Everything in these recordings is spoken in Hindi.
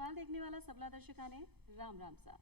चौपाल देखने वाला सबला दर्शका ने राम राम सा।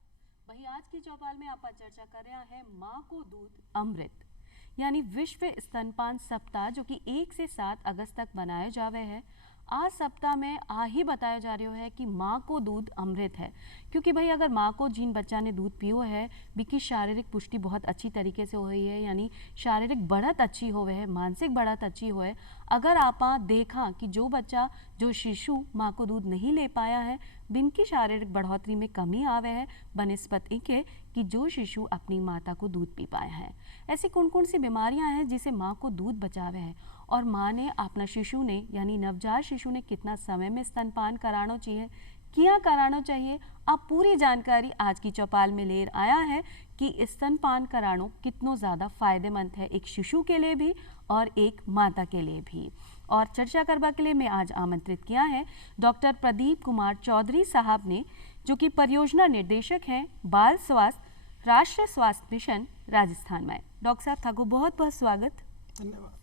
वही आज की चौपाल में आप चर्चा कर रहे हैं माँ को दूध अमृत यानी विश्व स्तनपान सप्ताह जो कि 1 से 7 अगस्त तक मनाया जावे है। आज सप्ताह में ही बताया जा रहा है कि माँ को दूध अमृत है, क्योंकि भाई अगर माँ को जिन बच्चा ने दूध पियो है बिकी शारीरिक पुष्टि बहुत अच्छी तरीके से हुई है, यानी शारीरिक बढ़त अच्छी होवे है, मानसिक बढ़त अच्छी होए। अगर आप देखा कि जो बच्चा जो शिशु माँ को दूध नहीं ले पाया है बिनकी शारीरिक बढ़ोतरी में कमी आवे है बनस्पति के कि जो शिशु अपनी माता को दूध पी पाया है। ऐसी कौन कौन सी बीमारियां हैं जिसे माँ को दूध बचावे है और माँ ने अपना शिशु ने यानी नवजात शिशु ने कितना समय में स्तनपान कराना चाहिए, क्या कराना चाहिए, आप पूरी जानकारी आज की चौपाल में ले आया है कि स्तनपान कराना कितना ज़्यादा फायदेमंद है एक शिशु के लिए भी और एक माता के लिए भी। और चर्चा करवा के लिए मैं आज आमंत्रित किया है डॉक्टर प्रदीप कुमार चौधरी साहब ने, जो कि परियोजना निर्देशक हैं बाल स्वास्थ्य राष्ट्रीय स्वास्थ्य मिशन राजस्थान में। डॉक्टर साहब था को बहुत बहुत स्वागत। धन्यवाद।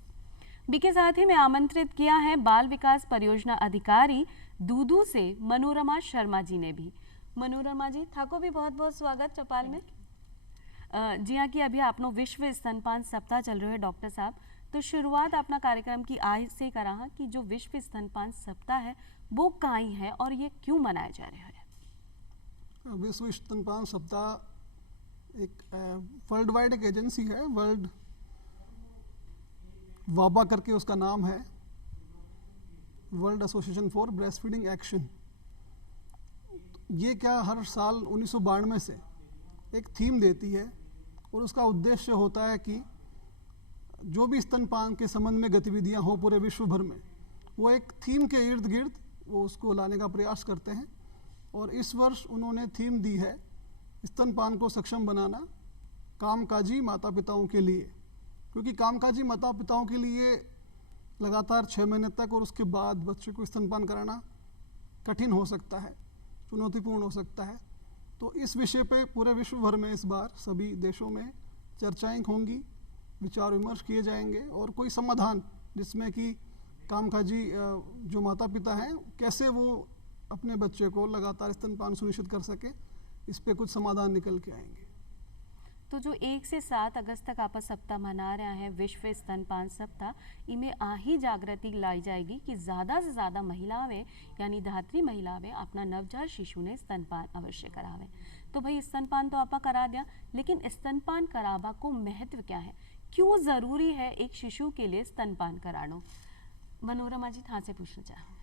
बी के साथ ही मैं आमंत्रित किया है बाल विकास परियोजना अधिकारी दूदू से मनोरमा शर्मा जी ने भी। मनोरमा जी था को भी बहुत बहुत स्वागत चौपाल में। जी हाँ, कि अभी आपनो विश्व स्तनपान सप्ताह चल रहा है डॉक्टर साहब, तो शुरुआत अपना कार्यक्रम की आज से करा कि जो विश्व स्तनपान सप्ताह है वो काई है और ये क्यों मनाया जा रहा है। विश्व स्तनपान सप्ताह एक वर्ल्ड वाइड एक एजेंसी है, वर्ल्ड वाबा करके उसका नाम है, world association for breast feeding action. ये क्या हर साल 1992 से एक थीम देती है और उसका उद्देश्य होता है कि जो भी स्तनपान के संबंध में गतिविधियां हो पूरे विश्व भर में वो एक थीम के इर्द गिर्द वो उसको लाने का प्रयास करते हैं। और इस वर्ष उन्होंने थीम दी है स्तनपान को सक्षम बनाना कामकाजी माता पिताओं के लिए, क्योंकि कामकाजी माता पिताओं के लिए लगातार 6 महीने तक और उसके बाद बच्चे को स्तनपान कराना कठिन हो सकता है, चुनौतीपूर्ण हो सकता है। तो इस विषय पे पूरे विश्व भर में इस बार सभी देशों में चर्चाएं होंगी, विचार विमर्श किए जाएंगे और कोई समाधान जिसमें कि कामकाजी जो माता पिता हैं कैसे वो अपने बच्चे को लगातार स्तनपान सुनिश्चित कर सके, इस पे कुछ समाधान निकल के आएंगे। तो जो 1 से 7 अगस्त तक आप सप्ताह मना रहे हैं विश्व स्तनपान सप्ताह, इनमें आही जागृति लाई जाएगी कि ज़्यादा से ज़्यादा महिलाएं यानी धात्री महिलाएं अपना नवजात शिशु ने स्तनपान अवश्य करावे। तो भाई स्तनपान तो आपा करा दिया, लेकिन स्तनपान करावा को महत्व क्या है, क्यों ज़रूरी है एक शिशु के लिए स्तनपान कराना। मनोरमा जी था से पूछना चाहें।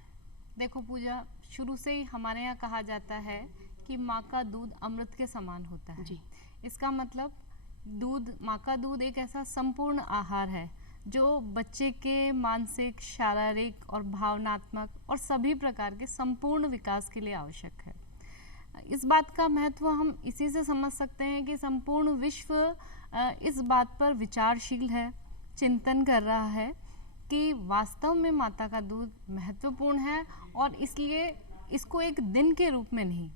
देखो पूजा, शुरू से ही हमारे यहाँ कहा जाता है कि माँ का दूध अमृत के समान होता है जी। इसका मतलब माँ का दूध एक ऐसा संपूर्ण आहार है जो बच्चे के मानसिक, शारीरिक और भावनात्मक और सभी प्रकार के संपूर्ण विकास के लिए आवश्यक है। इस बात का महत्व हम इसी से समझ सकते हैं कि संपूर्ण विश्व इस बात पर विचारशील है, चिंतन कर रहा है कि वास्तव में माता का दूध महत्वपूर्ण है और इसलिए इसको एक दिन के रूप में नहीं,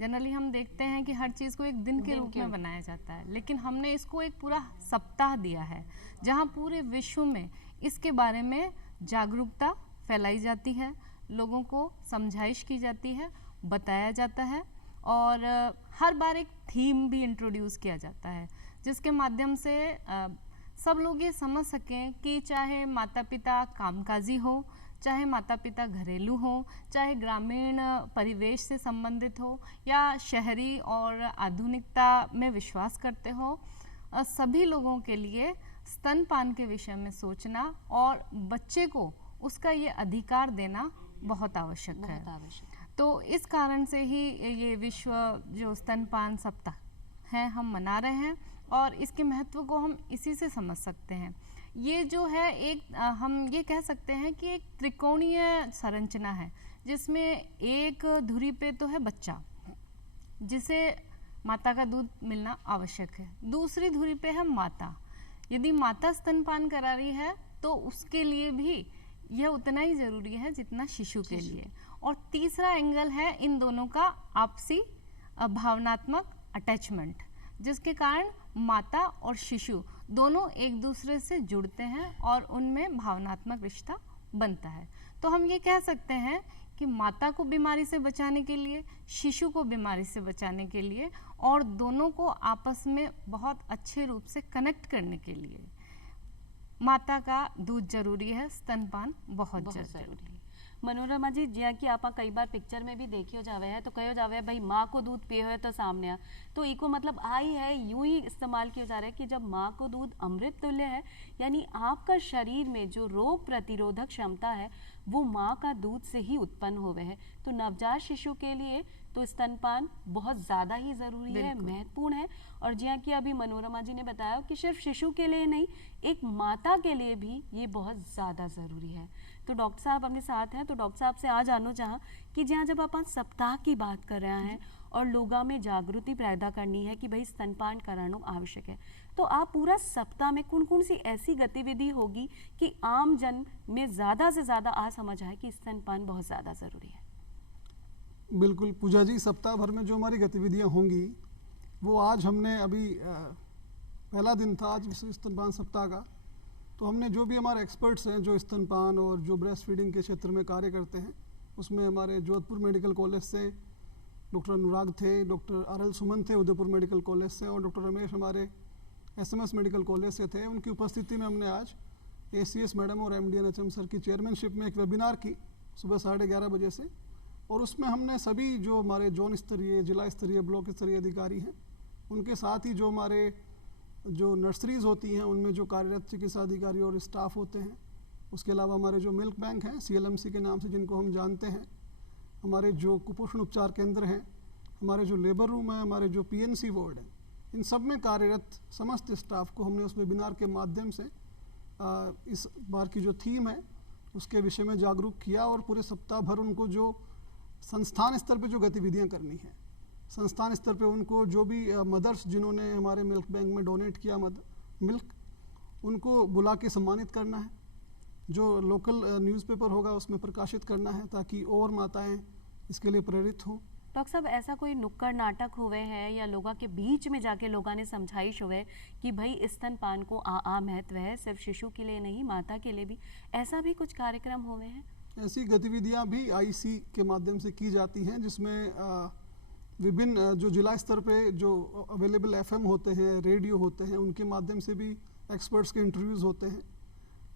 जनरली हम देखते हैं कि हर चीज़ को एक दिन के रूप में बनाया जाता है, लेकिन हमने इसको एक पूरा सप्ताह दिया है जहां पूरे विश्व में इसके बारे में जागरूकता फैलाई जाती है, लोगों को समझाइश की जाती है, बताया जाता है और हर बार एक थीम भी इंट्रोड्यूस किया जाता है जिसके माध्यम से सब लोग ये समझ सकें कि चाहे माता पिता कामकाजी हो, चाहे माता पिता घरेलू हो, चाहे ग्रामीण परिवेश से संबंधित हो या शहरी और आधुनिकता में विश्वास करते हो, सभी लोगों के लिए स्तनपान के विषय में सोचना और बच्चे को उसका ये अधिकार देना बहुत आवश्यक है। तो इस कारण से ही ये विश्व जो स्तनपान सप्ताह है हम मना रहे हैं और इसके महत्व को हम इसी से समझ सकते हैं। ये जो है एक हम ये कह सकते हैं कि एक त्रिकोणीय संरचना है जिसमें एक धुरी पे तो है बच्चा जिसे माता का दूध मिलना आवश्यक है, दूसरी धुरी पे है माता। यदि माता स्तनपान करा रही है तो उसके लिए भी यह उतना ही ज़रूरी है जितना शिशु के लिए। और तीसरा एंगल है इन दोनों का आपसी भावनात्मक अटैचमेंट, जिसके कारण माता और शिशु दोनों एक दूसरे से जुड़ते हैं और उनमें भावनात्मक रिश्ता बनता है। तो हम ये कह सकते हैं कि माता को बीमारी से बचाने के लिए, शिशु को बीमारी से बचाने के लिए और दोनों को आपस में बहुत अच्छे रूप से कनेक्ट करने के लिए माता का दूध जरूरी है, स्तनपान बहुत जरूरी है। मनोरमा जी, ज्यां कि आप कई बार पिक्चर में भी देखियो जावे है तो कहो जावे है भाई माँ को दूध पिए हुए तो सामने आ, तो इको मतलब आई है यूं ही इस्तेमाल किया जा रहा है कि जब माँ को दूध अमृत तुल्य है, यानी आपका शरीर में जो रोग प्रतिरोधक क्षमता है वो माँ का दूध से ही उत्पन्न हुए है। तो नवजात शिशु के लिए तो स्तनपान बहुत ज़्यादा ही ज़रूरी है, महत्वपूर्ण है। और जियां कि अभी मनोरमा जी ने बताया कि सिर्फ शिशु के लिए नहीं, एक माता के लिए भी ये बहुत ज़्यादा ज़रूरी है। तो डॉक्टर साहब अपने साथ हैं, तो डॉक्टर साहब से आज जानना चाहा कि जहाँ जब अपन सप्ताह की बात कर रहे हैं और लोगों में जागृति पैदा करनी है कि भाई स्तनपान कराना आवश्यक है, तो आप पूरा सप्ताह में कौन कौन सी ऐसी गतिविधि होगी कि आम जन में ज़्यादा से ज़्यादा आ समझ आए कि स्तनपान बहुत ज़्यादा ज़रूरी है? बिल्कुल पूजा जी, सप्ताह भर में जो हमारी गतिविधियां होंगी वो आज हमने अभी पहला दिन था आज विश्व स्तनपान सप्ताह का, तो हमने जो भी हमारे एक्सपर्ट्स हैं जो स्तनपान और जो ब्रेस्ट फीडिंग के क्षेत्र में कार्य करते हैं, उसमें हमारे जोधपुर मेडिकल कॉलेज से डॉक्टर अनुराग थे, डॉक्टर RL सुमन थे उदयपुर मेडिकल कॉलेज से, और डॉक्टर रमेश हमारे SMS मेडिकल कॉलेज से थे। उनकी उपस्थिति में हमने आज ACS मैडम और MD NHM सर की चेयरमैनशिप में एक वेबिनार की सुबह 11:30 बजे से, और उसमें हमने सभी जो हमारे जोन स्तरीय, जिला स्तरीय, ब्लॉक स्तरीय अधिकारी हैं, उनके साथ ही जो हमारे जो नर्सरीज़ होती हैं उनमें जो कार्यरत चिकित्सा अधिकारी और स्टाफ होते हैं, उसके अलावा हमारे जो मिल्क बैंक हैं CLMC के नाम से जिनको हम जानते हैं, हमारे जो कुपोषण उपचार केंद्र हैं, हमारे जो लेबर रूम है, हमारे जो PNC वार्ड है, इन सब में कार्यरत समस्त स्टाफ को हमने उस वेबिनार के माध्यम से इस बार की जो थीम है उसके विषय में जागरूक किया, और पूरे सप्ताह भर उनको जो संस्थान स्तर पे जो गतिविधियां करनी है, संस्थान स्तर पे उनको जो भी मदर्स जिन्होंने हमारे मिल्क बैंक में डोनेट किया मिल्क, उनको बुला के सम्मानित करना है, जो लोकल न्यूज़पेपर होगा उसमें प्रकाशित करना है ताकि और माताएं इसके लिए प्रेरित हों। डॉक्टर साहब, ऐसा कोई नुक्कड़ नाटक हुए हैं या लोगों के बीच में जाके लोगों ने समझाइश हुए कि भाई स्तनपान को महत्व है, सिर्फ शिशु के लिए नहीं माता के लिए भी, ऐसा भी कुछ कार्यक्रम हुए हैं? ऐसी गतिविधियां भी IC के माध्यम से की जाती हैं, जिसमें विभिन्न जो जिला स्तर पे जो अवेलेबल FM होते हैं, रेडियो होते हैं, उनके माध्यम से भी एक्सपर्ट्स के इंटरव्यूज़ होते हैं।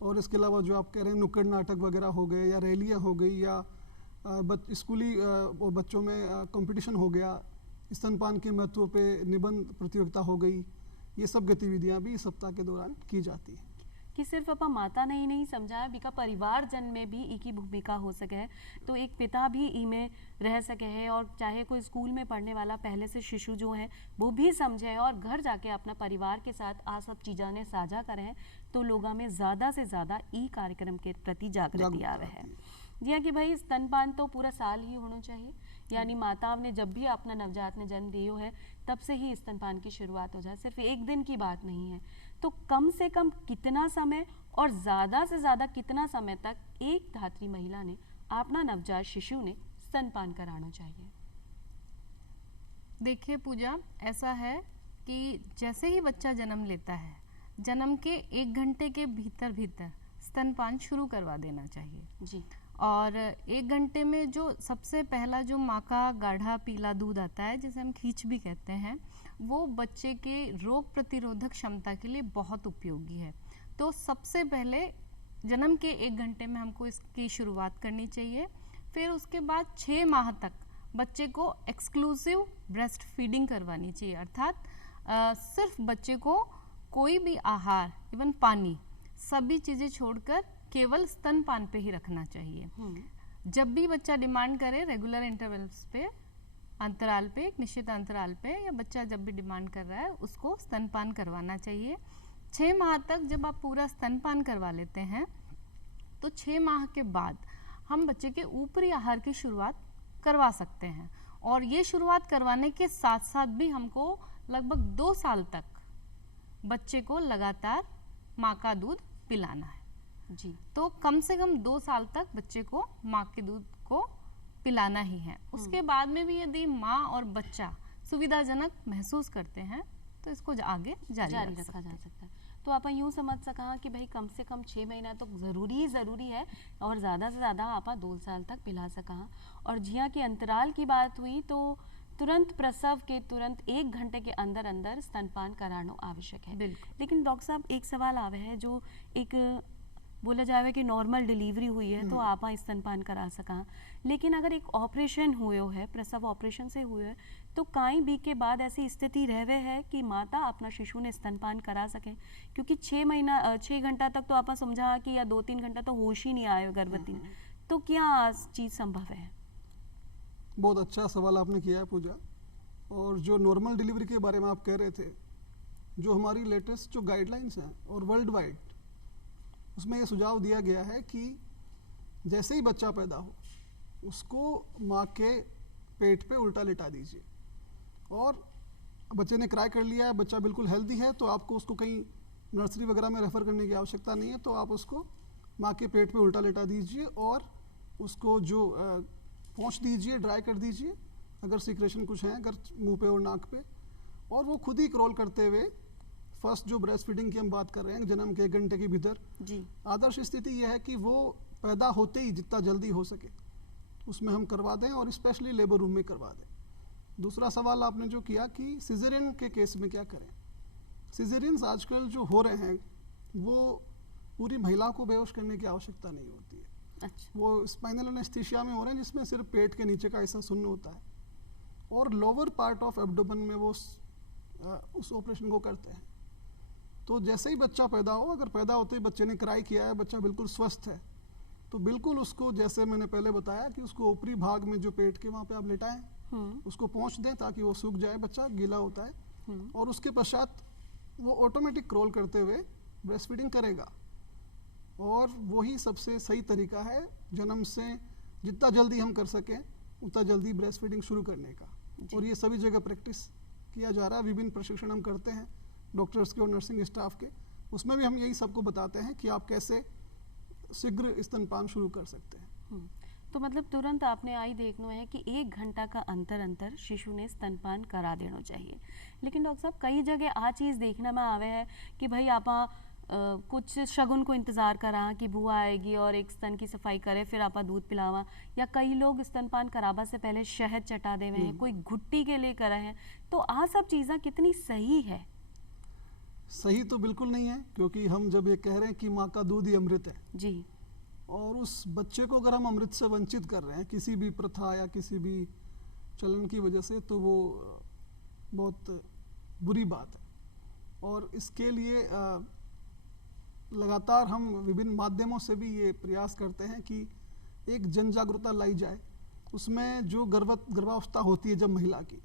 और इसके अलावा जो आप कह रहे हैं नुक्कड़ नाटक वगैरह हो गए, या रैलियाँ हो गई, या स्कूली बच्चों में कंपटीशन हो गया, स्तनपान के महत्व पे निबंध प्रतियोगिता हो गई, ये सब गतिविधियां भी इस सप्ताह के दौरान की जाती हैं। कि सिर्फ अपा माता ने ही नहीं समझाया, बिका परिवार जन में भी ई की भूमिका हो सके है, तो एक पिता भी ई में रह सके है, और चाहे कोई स्कूल में पढ़ने वाला पहले से शिशु जो है वो भी समझे और घर जाके अपना परिवार के साथ आ सब चीज़ा ने साझा करें, तो लोगों में ज़्यादा से ज़्यादा ई कार्यक्रम के प्रति जागृति आवे है। जी हाँ कि भाई स्तनपान तो पूरा साल ही होना चाहिए, यानी माताओं ने जब भी अपना नवजात ने जन्म दियो है तब से ही स्तनपान की शुरुआत हो जाए, सिर्फ एक दिन की बात नहीं है। तो कम से कम कितना समय और ज़्यादा से ज़्यादा कितना समय तक एक धात्री महिला ने अपना नवजात शिशु ने स्तनपान कराना चाहिए? देखिए पूजा, ऐसा है कि जैसे ही बच्चा जन्म लेता है, जन्म के 1 घंटे के भीतर भीतर स्तनपान शुरू करवा देना चाहिए जी। और 1 घंटे में जो सबसे पहला जो माँ का गाढ़ा पीला दूध आता है, जिसे हम खींच भी कहते हैं, वो बच्चे के रोग प्रतिरोधक क्षमता के लिए बहुत उपयोगी है। तो सबसे पहले जन्म के 1 घंटे में हमको इसकी शुरुआत करनी चाहिए। फिर उसके बाद 6 माह तक बच्चे को एक्सक्लूसिव ब्रेस्ट फीडिंग करवानी चाहिए, अर्थात सिर्फ बच्चे को कोई भी आहार, इवन पानी, सभी चीज़ें छोड़कर केवल स्तनपान पे ही रखना चाहिए। जब भी बच्चा डिमांड करे, रेगुलर इंटरवल्स पे, अंतराल पे, एक निश्चित अंतराल पे, या बच्चा जब भी डिमांड कर रहा है उसको स्तनपान करवाना चाहिए। 6 माह तक जब आप पूरा स्तनपान करवा लेते हैं तो 6 माह के बाद हम बच्चे के ऊपरी आहार की शुरुआत करवा सकते हैं, और ये शुरुआत करवाने के साथ साथ भी हमको लगभग 2 साल तक बच्चे को लगातार माँ का दूध पिलाना है जी। तो कम से कम 2 साल तक बच्चे को माँ के दूध को पिलाना ही है। उसके बाद में भी यदि माँ और बच्चा सुविधाजनक महसूस करते हैं तो इसको आगे जारी रखा जा सकता है। तो आप यूँ समझ सका कि भाई कम से कम 6 महीना तो ज़रूरी है और ज़्यादा से ज़्यादा आप 2 साल तक पिला सका। और जिया के अंतराल की बात हुई तो तुरंत प्रसव के तुरंत 1 घंटे के अंदर अंदर स्तनपान कराना आवश्यक है। लेकिन डॉक्टर साहब एक सवाल आवे है जो एक बोला जावे कि नॉर्मल डिलीवरी हुई है तो आप स्तनपान करा सका, लेकिन अगर एक ऑपरेशन हुए है, प्रसव ऑपरेशन से हुए है, तो काई भी के बाद ऐसी स्थिति रहवे है कि माता अपना शिशु ने स्तनपान करा सके, क्योंकि 6 घंटा तक तो आप समझा कि या 2-3 घंटा तो होश ही नहीं आए गर्भवती में, तो क्या चीज़ संभव है? बहुत अच्छा सवाल आपने किया है पूजा। और जो नॉर्मल डिलीवरी के बारे में आप कह रहे थे, जो हमारी लेटेस्ट जो गाइडलाइंस हैं और वर्ल्ड वाइड, उसमें ये सुझाव दिया गया है कि जैसे ही बच्चा पैदा हो उसको माँ के पेट पे उल्टा लिटा दीजिए। और बच्चे ने क्राई कर लिया है, बच्चा बिल्कुल हेल्दी है, तो आपको उसको कहीं नर्सरी वगैरह में रेफ़र करने की आवश्यकता नहीं है। तो आप उसको माँ के पेट पे उल्टा लिटा दीजिए और उसको जो पोंछ दीजिए, ड्राई कर दीजिए अगर सीक्रेशन कुछ है, अगर मुंह पे और नाक पे, और वो खुद ही क्रॉल करते हुए, फर्स्ट जो ब्रेस्ट फीडिंग की हम बात कर रहे हैं जन्म के 1 घंटे के भीतर, आदर्श स्थिति यह है कि वो पैदा होते ही जितना जल्दी हो सके उसमें हम करवा दें, और स्पेशली लेबर रूम में करवा दें। दूसरा सवाल आपने जो किया कि सिजेरियन के केस में क्या करें। सिजेरियंस आजकल जो हो रहे हैं वो पूरी महिला को बेहोश करने की आवश्यकता नहीं होती है। अच्छा। वो स्पाइनल एनेस्थीसिया में हो रहे हैं जिसमें सिर्फ पेट के नीचे का हिस्सा सुन्न होता है और लोअर पार्ट ऑफ एब्डोमेन में वो उस ऑपरेशन को करते हैं। तो जैसे ही बच्चा पैदा हो, अगर पैदा होते ही बच्चे ने क्राई किया है, बच्चा बिल्कुल स्वस्थ है, तो बिल्कुल उसको, जैसे मैंने पहले बताया कि उसको ऊपरी भाग में जो पेट के वहाँ पे आप लिटाएं, उसको पोंछ दें ताकि वो सूख जाए, बच्चा गीला होता है, और उसके पश्चात वो ऑटोमेटिक क्रॉल करते हुए ब्रेस्ट फीडिंग करेगा। और वही सबसे सही तरीका है जन्म से जितना जल्दी हम कर सकें उतना जल्दी ब्रेस्ट फीडिंग शुरू करने का। और ये सभी जगह प्रैक्टिस किया जा रहा है, विभिन्न प्रशिक्षण हम करते हैं डॉक्टर्स के और नर्सिंग स्टाफ के, उसमें भी हम यही सबको बताते हैं कि आप कैसे शीघ्र स्तनपान शुरू कर सकते हैं। तो मतलब तुरंत आपने आई देखना है कि 1 घंटा का अंतर शिशु ने स्तनपान करा देना चाहिए। लेकिन डॉक्टर साहब कई जगह आ चीज़ देखने में आवे है कि भाई आप कुछ शगुन को इंतज़ार करा कि बुआ आएगी और एक स्तन की सफाई करे, फिर आप दूध पिलावा, या कई लोग स्तनपान कराबा से पहले शहद चटा देवे हैं, कोई घुट्टी के लिए करे हैं, तो आ सब चीज़ें कितनी सही है? सही तो बिल्कुल नहीं है, क्योंकि हम जब ये कह रहे हैं कि माँ का दूध ही अमृत है जी, और उस बच्चे को अगर हम अमृत से वंचित कर रहे हैं किसी भी प्रथा या किसी भी चलन की वजह से, तो वो बहुत बुरी बात है। और इसके लिए लगातार हम विभिन्न माध्यमों से भी ये प्रयास करते हैं कि एक जन जागरूकता लाई जाए। उसमें जो गर्भावस्था होती है जब महिला की,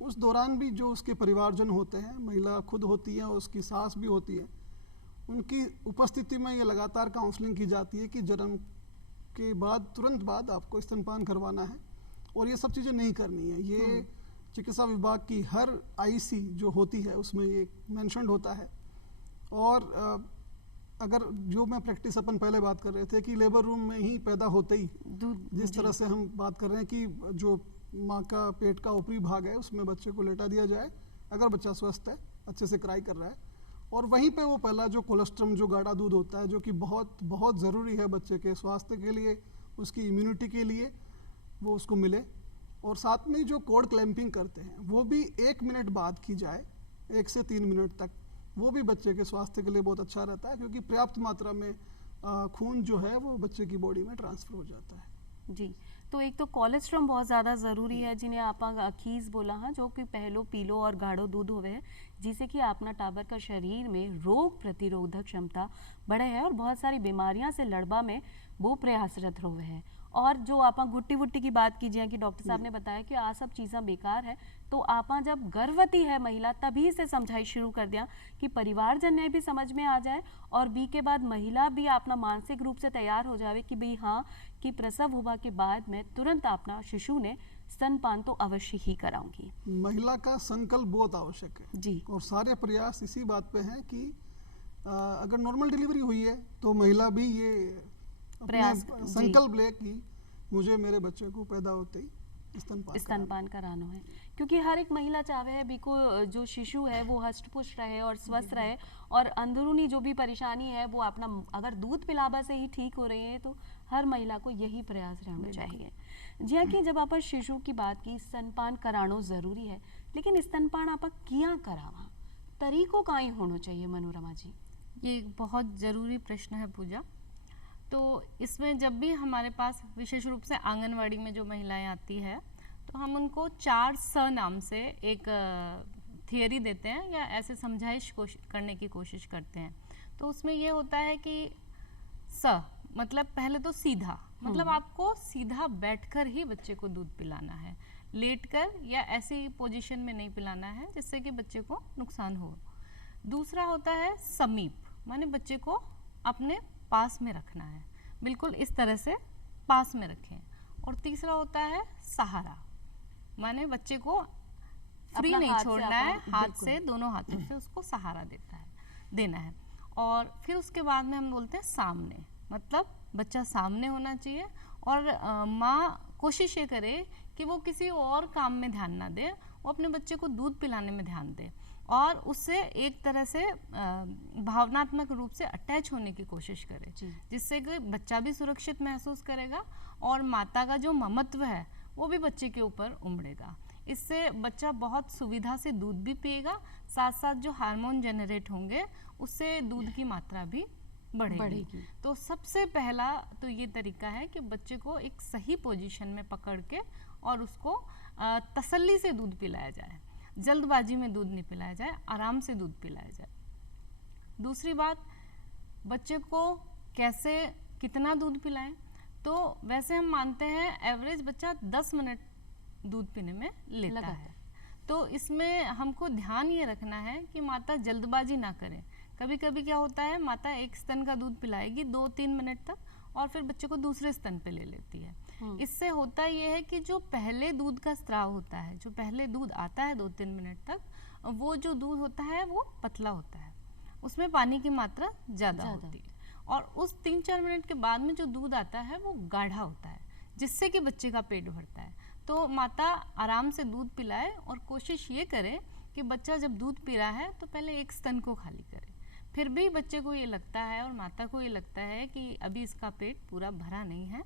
उस दौरान भी जो उसके परिवारजन होते हैं, महिला खुद होती है और उसकी सास भी होती है, उनकी उपस्थिति में ये लगातार काउंसलिंग की जाती है कि जन्म के बाद तुरंत बाद आपको स्तनपान करवाना है और ये सब चीज़ें नहीं करनी है। ये चिकित्सा विभाग की हर आईसी जो होती है उसमें ये मेंशन्ड होता है। और अगर जो मैं प्रैक्टिस अपन पहले बात कर रहे थे कि लेबर रूम में ही पैदा होते ही जिस तरह से हम बात कर रहे हैं कि जो माँ का पेट का ऊपरी भाग है उसमें बच्चे को लेटा दिया जाए, अगर बच्चा स्वस्थ है, अच्छे से क्राई कर रहा है, और वहीं पे वो पहला जो कोलेस्ट्रम, जो गाढ़ा दूध होता है, जो कि बहुत बहुत ज़रूरी है बच्चे के स्वास्थ्य के लिए, उसकी इम्यूनिटी के लिए, वो उसको मिले। और साथ में जो कोड क्लैंपिंग करते हैं वो भी 1 मिनट बाद की जाए, 1 से 3 मिनट तक, वो भी बच्चे के स्वास्थ्य के लिए बहुत अच्छा रहता है, क्योंकि पर्याप्त मात्रा में खून जो है वो बच्चे की बॉडी में ट्रांसफ़र हो जाता है। जी, तो एक तो कोलेस्ट्रॉम बहुत ज़्यादा ज़रूरी है, जिन्हें आप खीस बोला हाँ, जो कि पहलो पीलो और गाढ़ो दूध होवे है, जिससे कि अपना टाबर का शरीर में रोग प्रतिरोधक क्षमता बढ़े है और बहुत सारी बीमारियां से लड़बा में वो प्रयासरत होवे है। और जो आप गुट्टी वुट्टी की बात कीजिए कि डॉक्टर साहब ने बताया कि आ सब चीज़ें बेकार है, तो आप जब गर्भवती है महिला तभी से समझाई शुरू कर दिया कि परिवारजन ने भी समझ में आ जाए और बी के बाद महिला भी अपना मानसिक रूप से तैयार हो जाए कि भाई हाँ, कि प्रसव हुआ के बाद मैं तुरंत अपना शिशु ने स्तनपान तो अवश्य ही कराऊंगी। महिला का संकल्प बहुत आवश्यक है जी, और सारे प्रयास इसी बात पे हैं कि अगर नॉर्मल डिलीवरी हुई है तो महिला भी ये प्रयास संकल्प ले कि मुझे मेरे बच्चे को पैदा होते ही स्तनपान कराना है, क्योंकि हर एक महिला चाहे है भी को जो शिशु है वो हष्ट पुष्ट रहे और स्वस्थ रहे, और अंदरूनी जो भी परेशानी है वो अपना अगर दूध पिलावा से ही ठीक हो रही है, तो हर महिला को यही प्रयास रहना चाहिए। जी हाँ, कि जब आप शिशु की बात की, स्तनपान करानो जरूरी है, लेकिन स्तनपान आप किया करावा, तरीकों का ही होना चाहिए मनोरमा जी? ये एक बहुत ज़रूरी प्रश्न है पूजा। तो इसमें जब भी हमारे पास विशेष रूप से आंगनवाड़ी में जो महिलाएं आती है, तो हम उनको 4 स नाम से एक थियरी देते हैं या ऐसे समझाइश करने की कोशिश करते हैं। तो उसमें ये होता है कि स मतलब पहले तो सीधा, मतलब आपको सीधा बैठकर ही बच्चे को दूध पिलाना है, लेटकर या ऐसी पोजीशन में नहीं पिलाना है जिससे कि बच्चे को नुकसान हो। दूसरा होता है समीप, माने बच्चे को अपने पास में रखना है, बिल्कुल इस तरह से पास में रखें। और तीसरा होता है सहारा, माने बच्चे को फ्री नहीं छोड़ना है, हाथ से दोनों हाथों से उसको सहारा देना है। और फिर उसके बाद में हम बोलते हैं सामने, मतलब बच्चा सामने होना चाहिए और माँ कोशिश ये करे कि वो किसी और काम में ध्यान ना दे, वो अपने बच्चे को दूध पिलाने में ध्यान दे और उससे एक तरह से भावनात्मक रूप से अटैच होने की कोशिश करे, जिससे कि बच्चा भी सुरक्षित महसूस करेगा और माता का जो ममत्व है वो भी बच्चे के ऊपर उमड़ेगा। इससे बच्चा बहुत सुविधा से दूध भी पिएगा, साथ साथ जो हार्मोन जनरेट होंगे उससे दूध की मात्रा भी बढ़ेगी। तो सबसे पहला तो ये तरीका है कि बच्चे को एक सही पोजीशन में पकड़ के और उसको तसल्ली से दूध पिलाया जाए, जल्दबाजी में दूध नहीं पिलाया जाए, आराम से दूध पिलाया जाए। दूसरी बात, बच्चे को कैसे कितना दूध पिलाएं, तो वैसे हम मानते हैं एवरेज बच्चा 10 मिनट दूध पीने में लेता है। तो इसमें हमको ध्यान ये रखना है कि माता जल्दबाजी ना करे। कभी कभी क्या होता है, माता एक स्तन का दूध पिलाएगी 2-3 मिनट तक और फिर बच्चे को दूसरे स्तन पे ले लेती है। इससे होता ये है कि जो पहले दूध का स्राव होता है, जो पहले दूध आता है 2-3 मिनट तक, वो जो दूध होता है वो पतला होता है, उसमें पानी की मात्रा ज़्यादा होती है। और उस 3-4 मिनट के बाद में जो दूध आता है वो गाढ़ा होता है, जिससे कि बच्चे का पेट भरता है। तो माता आराम से दूध पिलाए और कोशिश ये करे कि बच्चा जब दूध पी रहा है तो पहले एक स्तन को खाली करे। फिर भी बच्चे को ये लगता है और माता को ये लगता है कि अभी इसका पेट पूरा भरा नहीं है,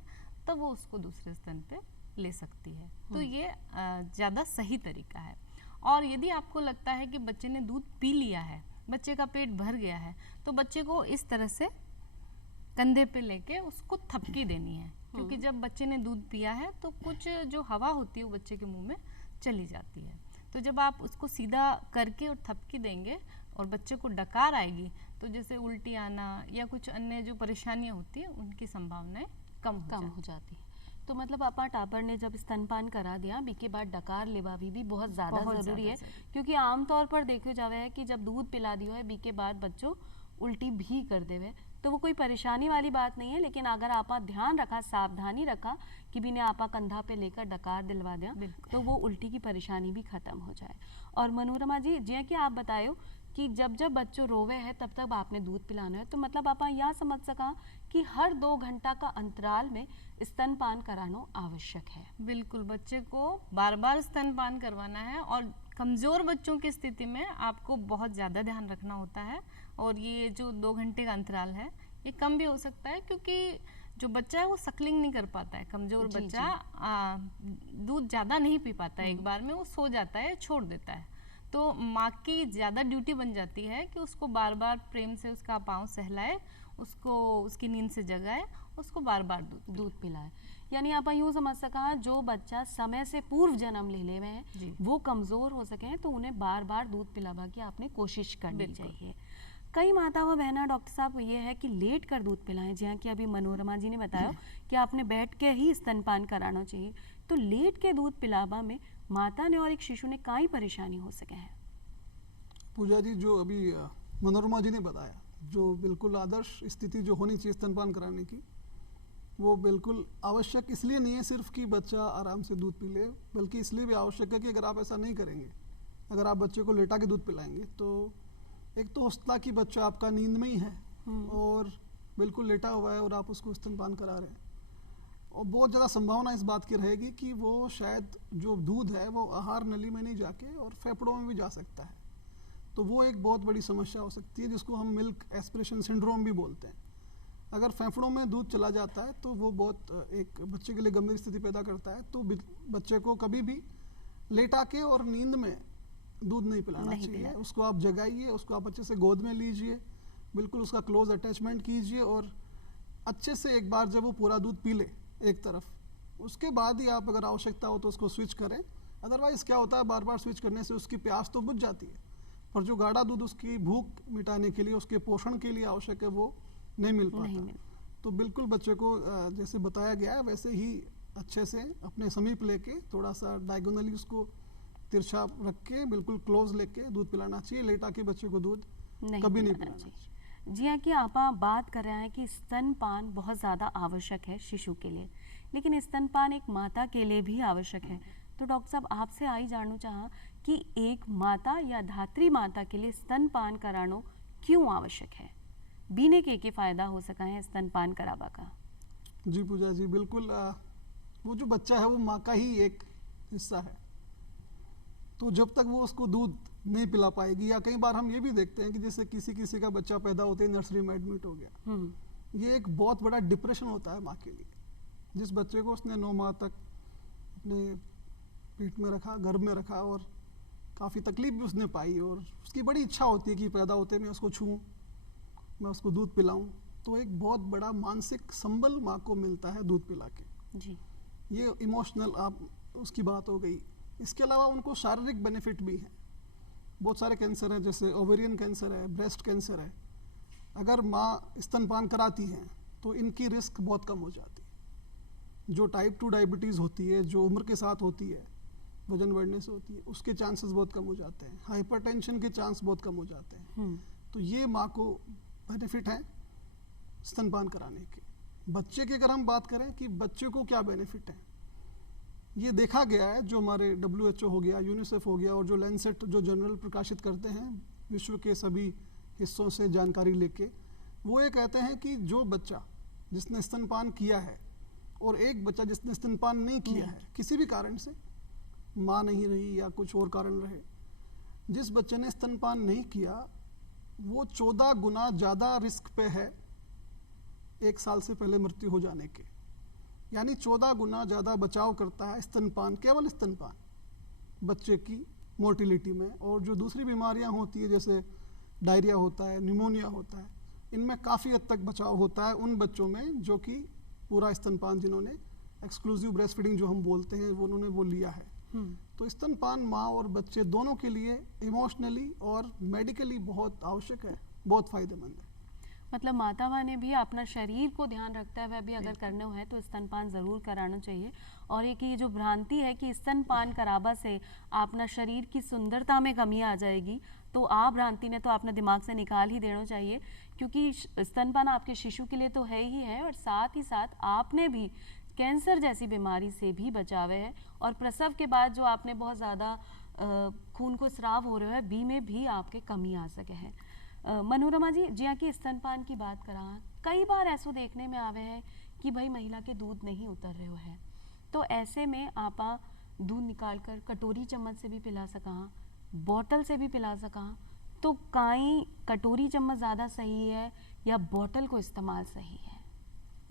तब वो उसको दूसरे स्तन पे ले सकती है। तो ये ज़्यादा सही तरीका है। और यदि आपको लगता है कि बच्चे ने दूध पी लिया है, बच्चे का पेट भर गया है, तो बच्चे को इस तरह से कंधे पे लेके उसको थपकी देनी है, क्योंकि जब बच्चे ने दूध पिया है तो कुछ जो हवा होती है वो बच्चे के मुंह में चली जाती है। तो जब आप उसको सीधा करके और थपकी देंगे और बच्चे को डकार आएगी, तो जैसे उल्टी आना या कुछ अन्य जो परेशानियां होती है उनकी संभावनाएं कम हो जाती है। तो मतलब आपा टापर ने जब स्तनपान करा दिया, बीके बाद डकार लेवावी भी बहुत ज़्यादा ज़रूरी है, क्योंकि आमतौर पर देखो जावे है कि जब दूध पिला दियो है बीके बाद बच्चों उल्टी भी कर देवे, तो वो कोई परेशानी वाली बात नहीं है। लेकिन अगर आपा ध्यान रखा, सावधानी रखा कि भी ने आपा कंधा पे लेकर डकार दिलवा दिया, तो वो उल्टी की परेशानी भी खत्म हो जाए। और मनोरमा जी, जिया कि आप बतायो कि जब जब बच्चों रोवे है तब तक आपने दूध पिलाना है, तो मतलब आप यहाँ समझ सका कि हर 2 घंटा का अंतराल में स्तनपान कराना आवश्यक है। बिल्कुल, बच्चे को बार बार स्तनपान करवाना है और कमज़ोर बच्चों की स्थिति में आपको बहुत ज़्यादा ध्यान रखना होता है। और ये जो 2 घंटे का अंतराल है ये कम भी हो सकता है, क्योंकि जो बच्चा है वो सकलिंग नहीं कर पाता है। कमज़ोर बच्चा दूध ज़्यादा नहीं पी पाता है, एक बार में वो सो जाता है, छोड़ देता है। तो माँ की ज़्यादा ड्यूटी बन जाती है कि उसको बार बार प्रेम से उसका पाँव सहलाए, उसको उसकी नींद से जगाए, उसको बार बार दूध पिलाए। यानी आप यूँ समझ सका, जो बच्चा समय से पूर्व जन्म ले ले हैं वो कमज़ोर हो सके तो उन्हें बार बार दूध पिलावा की आपने कोशिश करनी चाहिए। कई माता व बहना डॉक्टर साहब ये है कि लेट कर दूध पिलाएं, जहाँ कि अभी मनोरमा जी ने बताया कि आपने बैठ के ही स्तनपान कराना चाहिए। तो लेट के दूध पिलावा में माता ने और एक शिशु ने काई परेशानी हो सके हैं? पूजा जी, जो अभी मनोरमा जी ने बताया, जो बिल्कुल आदर्श स्थिति जो होनी चाहिए स्तनपान कराने की, वो बिल्कुल आवश्यक इसलिए नहीं है सिर्फ कि बच्चा आराम से दूध पी ले, बल्कि इसलिए भी आवश्यक है कि अगर आप ऐसा नहीं करेंगे, अगर आप बच्चे को लेटा के दूध पिलाएंगे, तो एक तो होता कि बच्चा आपका नींद में ही है और बिल्कुल लेटा हुआ है और आप उसको स्तनपान करा रहे हैं, और बहुत ज़्यादा संभावना इस बात की रहेगी कि वो शायद जो दूध है वो आहार नली में नहीं जाके और फेफड़ों में भी जा सकता है। तो वो एक बहुत बड़ी समस्या हो सकती है जिसको हम मिल्क एस्पिरेशन सिंड्रोम भी बोलते हैं। अगर फेफड़ों में दूध चला जाता है तो वो बहुत एक बच्चे के लिए गंभीर स्थिति पैदा करता है। तो बच्चे को कभी भी लेटा के और नींद में दूध नहीं पिलाना चाहिए। उसको आप जगाइए, उसको आप अच्छे से गोद में लीजिए, बिल्कुल उसका क्लोज अटैचमेंट कीजिए और अच्छे से एक बार जब वो पूरा दूध पी ले एक तरफ, उसके बाद ही आप अगर आवश्यकता हो तो उसको स्विच करें। अदरवाइज़ क्या होता है, बार बार स्विच करने से उसकी प्यास तो बुझ जाती है, पर जो गाढ़ा दूध उसकी भूख मिटाने के लिए, उसके पोषण के लिए आवश्यक है, वो नहीं मिल पाता। तो बिल्कुल बच्चे को जैसे बताया गया है वैसे ही अच्छे से अपने समीप लेके, थोड़ा सा डायगोनली उसको तिरछा रख के, बिल्कुल क्लोज लेके दूध पिलाना चाहिए। लेटा के बच्चे को दूध कभी नहीं पिलाना चाहिए। जी हाँ, कि आप बात कर रहे हैं कि स्तनपान बहुत ज़्यादा आवश्यक है शिशु के लिए, लेकिन स्तनपान एक माता के लिए भी आवश्यक है। तो डॉक्टर साहब आपसे आई जानना चाहा कि एक माता या धात्री माता के लिए स्तनपान कराना क्यों आवश्यक है? बीने के फ़ायदा हो सका है स्तनपान करावा का? जी पूजा जी, बिल्कुल। वो जो बच्चा है वो माँ का ही एक हिस्सा है, तो जब तक वो उसको दूध नहीं पिला पाएगी, या कई बार हम ये भी देखते हैं कि जैसे किसी का बच्चा पैदा होते ही नर्सरी में एडमिट हो गया, ये एक बहुत बड़ा डिप्रेशन होता है माँ के लिए। जिस बच्चे को उसने 9 माह तक अपने पेट में रखा, गर्भ में रखा, और काफ़ी तकलीफ भी उसने पाई, और उसकी बड़ी इच्छा होती है कि पैदा होते मैं उसको छूऊं, मैं उसको दूध पिलाऊं, तो एक बहुत बड़ा मानसिक संबल माँ को मिलता है दूध पिला के। जी, ये इमोशनल आप उसकी बात हो गई। इसके अलावा उनको शारीरिक बेनिफिट भी हैं। बहुत सारे कैंसर हैं, जैसे ओवेरियन कैंसर है, ब्रेस्ट कैंसर है। अगर माँ स्तनपान कराती हैं तो इनकी रिस्क बहुत कम हो जाती है। जो टाइप 2 डायबिटीज़ होती है, जो उम्र के साथ होती है, वजन बढ़ने से होती है, उसके चांसेस बहुत कम हो जाते हैं। हाइपरटेंशन के चांस बहुत कम हो जाते हैं। तो ये माँ को बेनिफिट है स्तनपान कराने के। बच्चे की अगर हम बात करें कि बच्चे को क्या बेनिफिट है, ये देखा गया है, जो हमारे WHO हो गया, यूनिसेफ हो गया, और जो लैंसेट जो जर्नल प्रकाशित करते हैं विश्व के सभी हिस्सों से जानकारी लेके, वो ये कहते हैं कि जो बच्चा जिसने स्तनपान किया है और एक बच्चा जिसने स्तनपान नहीं किया है, किसी भी कारण से, माँ नहीं रही या कुछ और कारण रहे, जिस बच्चे ने स्तनपान नहीं किया वो 14 गुना ज़्यादा रिस्क पे है 1 साल से पहले मृत्यु हो जाने के। यानी 14 गुना ज़्यादा बचाव करता है स्तनपान, केवल स्तनपान, बच्चे की मोर्टिलिटी में। और जो दूसरी बीमारियां होती है, जैसे डायरिया होता है, निमोनिया होता है, इनमें काफ़ी हद तक बचाव होता है उन बच्चों में जो कि पूरा स्तनपान, जिन्होंने एक्सक्लूसिव ब्रेस्ट फीडिंग जो हम बोलते हैं, वो उन्होंने वो लिया है। तो स्तनपान माँ और बच्चे दोनों के लिए इमोशनली और मेडिकली बहुत आवश्यक है, बहुत फ़ायदेमंद है। मतलब मातावां ने भी अपना शरीर को ध्यान रखते हुए भी अगर करना है तो स्तनपान ज़रूर कराना चाहिए। और एक ये जो भ्रांति है कि स्तनपान कराबा से अपना शरीर की सुंदरता में कमी आ जाएगी, तो आ भ्रांति ने तो अपने दिमाग से निकाल ही देना चाहिए, क्योंकि स्तनपान आपके शिशु के लिए तो है ही है, और साथ ही साथ आपने भी कैंसर जैसी बीमारी से भी बचावे है। और प्रसव के बाद जो आपने बहुत ज़्यादा खून को स्राव हो रहा है, बी में भी आपके कमी आ सके है। मनोरमा जी, जिया की स्तनपान की बात करा, कई बार ऐसो देखने में आवे है कि भाई महिला के दूध नहीं उतर रहे है, तो ऐसे में आपा दूध निकाल कर कटोरी चम्मच से भी पिला सका, बॉटल से भी पिला सका, तो काई कटोरी चम्मच ज़्यादा सही है या बॉटल को इस्तेमाल सही है?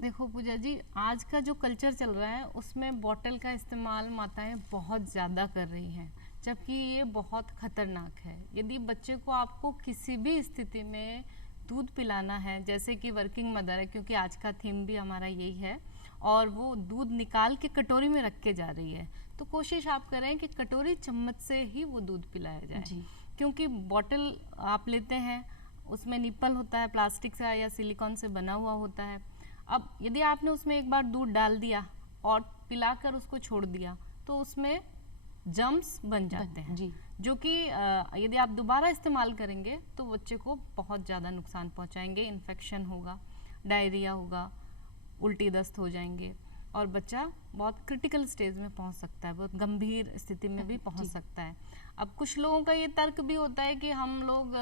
देखो पूजा जी, आज का जो कल्चर चल रहा है उसमें बॉटल का इस्तेमाल माताएं बहुत ज़्यादा कर रही हैं, जबकि ये बहुत खतरनाक है। यदि बच्चे को आपको किसी भी स्थिति में दूध पिलाना है, जैसे कि वर्किंग मदर है, क्योंकि आज का थीम भी हमारा यही है, और वो दूध निकाल के कटोरी में रख के जा रही है, तो कोशिश आप करें कि कटोरी चम्मच से ही वो दूध पिलाया जाए। क्योंकि बॉटल आप लेते हैं, उसमें निप्पल होता है, प्लास्टिक से या सिलिकॉन से बना हुआ होता है। अब यदि आपने उसमें एक बार दूध डाल दिया और पिलाकर उसको छोड़ दिया, तो उसमें जम्स बन जाते हैं जी, जो कि यदि आप दोबारा इस्तेमाल करेंगे तो बच्चे को बहुत ज़्यादा नुकसान पहुंचाएंगे। इन्फेक्शन होगा, डायरिया होगा, उल्टी दस्त हो जाएंगे, और बच्चा बहुत क्रिटिकल स्टेज में पहुंच सकता है, बहुत गंभीर स्थिति में भी पहुंच सकता है। अब कुछ लोगों का ये तर्क भी होता है कि हम लोग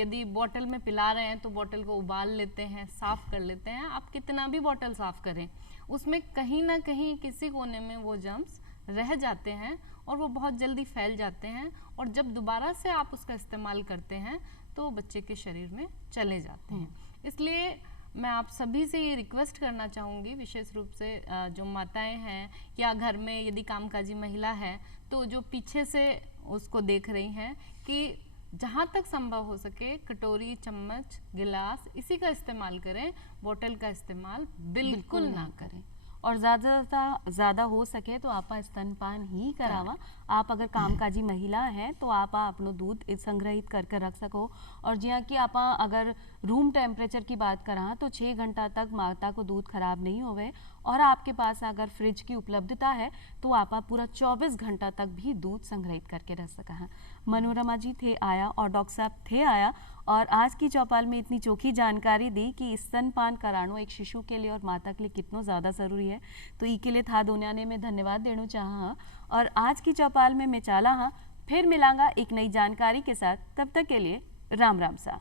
यदि बॉटल में पिला रहे हैं तो बॉटल को उबाल लेते हैं, साफ़ कर लेते हैं। आप कितना भी बॉटल साफ़ करें, उसमें कहीं ना कहीं किसी कोने में वो जर्म्स रह जाते हैं और वो बहुत जल्दी फैल जाते हैं, और जब दोबारा से आप उसका इस्तेमाल करते हैं तो बच्चे के शरीर में चले जाते हैं। इसलिए मैं आप सभी से ये रिक्वेस्ट करना चाहूँगी, विशेष रूप से जो माताएं हैं या घर में यदि कामकाजी महिला है तो जो पीछे से उसको देख रही हैं, कि जहाँ तक संभव हो सके कटोरी, चम्मच, गिलास इसी का इस्तेमाल करें, बोतल का इस्तेमाल बिल्कुल ना करें। और ज़्यादा हो सके तो आप स्तनपान ही करावा। आप अगर कामकाजी महिला हैं तो आप अपनो दूध संग्रहित करके रख सको। और जिया कि आप अगर रूम टेम्परेचर की बात करा तो 6 घंटा तक माता को दूध खराब नहीं होवे, और आपके पास अगर फ्रिज की उपलब्धता है तो आप पूरा 24 घंटा तक भी दूध संग्रहित करके रख सका है। मनोरमा जी थे आया और डॉक्टर साहब थे आया, और आज की चौपाल में इतनी चोखी जानकारी दी कि स्तनपान करानो एक शिशु के लिए और माता के लिए कितना ज़्यादा ज़रूरी है। तो ई के लिए था दुनिया में धन्यवाद देना चाहा। और आज की चौपाल में मैं चाला हाँ फिर मिलांगा एक नई जानकारी के साथ। तब तक के लिए राम राम सा।